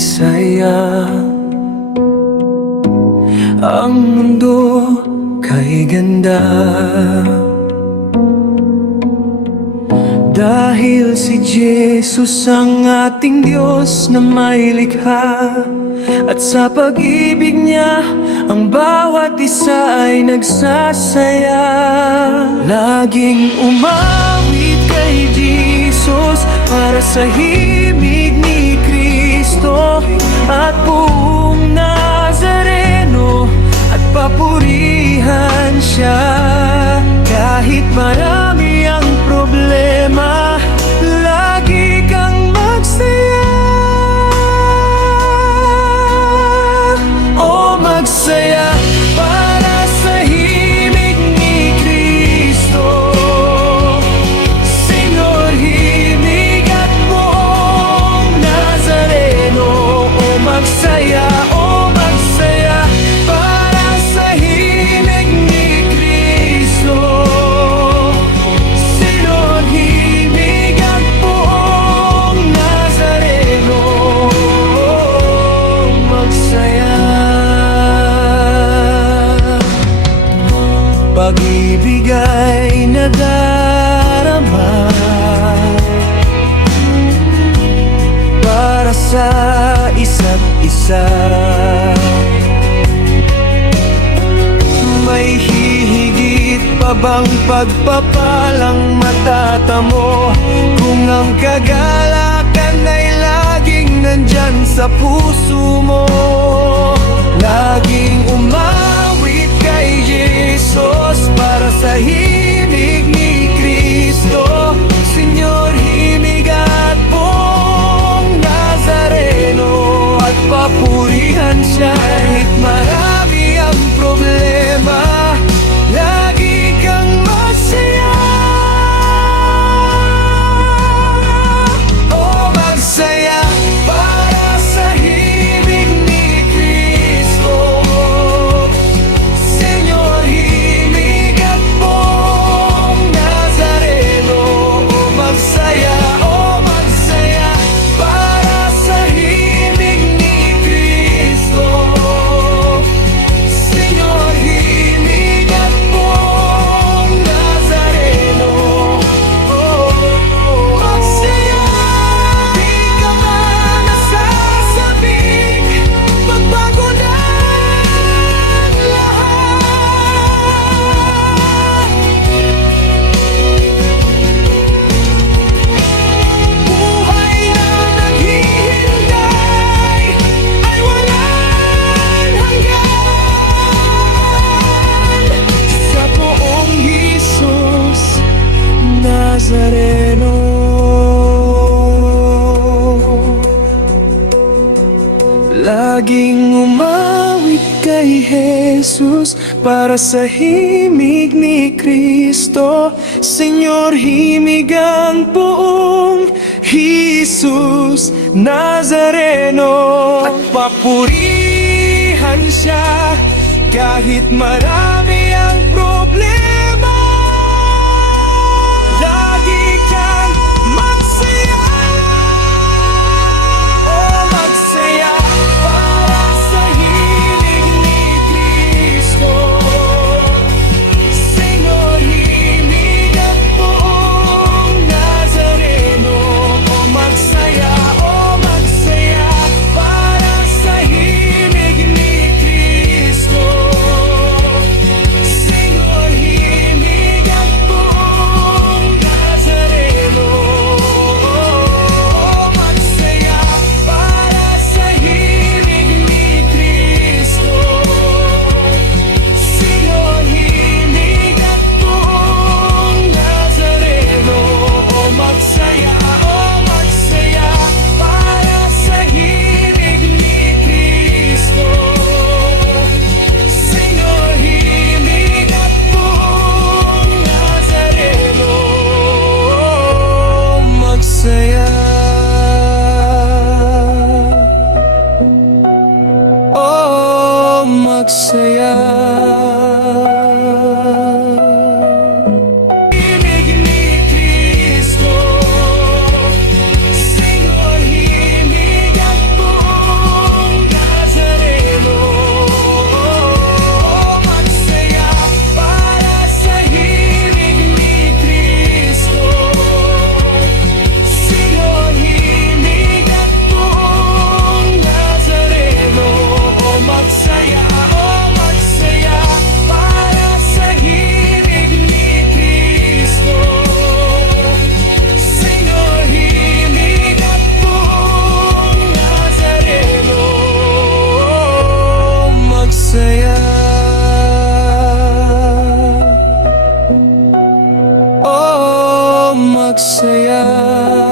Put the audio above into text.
saya. Ang mundo kay ganda, dahil si Jesus ang ating Diyos na may likha. At sa pag-ibig niya, ang bawat isa ay nagsasaya. Laging umawit kay Jesus para sa himig ni Kristo at buong Nazareno, at papurihan siya. Kahit marami ang problema, lagi kang magsaya. O magsaya para sa himig ni Kristo. Senyor, himig at buong Nazareno. O magsaya para sa himig ni Kristo. Senyor, himig at buong Nazareno. O magsaya. Pag-ibig ay nadarama para sa isa't isa. May hihigit pa bang pagpapalang matatamo kung ang kagalakan ay laging nandyan sa puso mo? Laging umawit kay Jesus para sa himig ni Kristo. Senyor, himig at buong Nazareno, at papurihan siya. Kahit marami ang problema, lagi kang masaya. O magsaya para sa himig ni Kristo. Senyor, himig at buong Nazareno. O magsaya para sa himig ni Kristo. Senyor, himig at buong Nazareno. Magsaya, di ka man nasasabing magbago na ang lahat. Buhay na naghihintay ay walang hanggan sa poong Jesus Nazareno. Laging umawit kay Jesus para sa himig ni Kristo. Senyor, himig ang buong Jesus Nazareno, at papurihan siya. Kahit marami ang problema, lagi kang magsaya. O magsaya para sa himig ni Kristo. Senyor, himig at buong Nazareno. O magsaya para sa himig ni Kristo. Senyor, himig magsaya.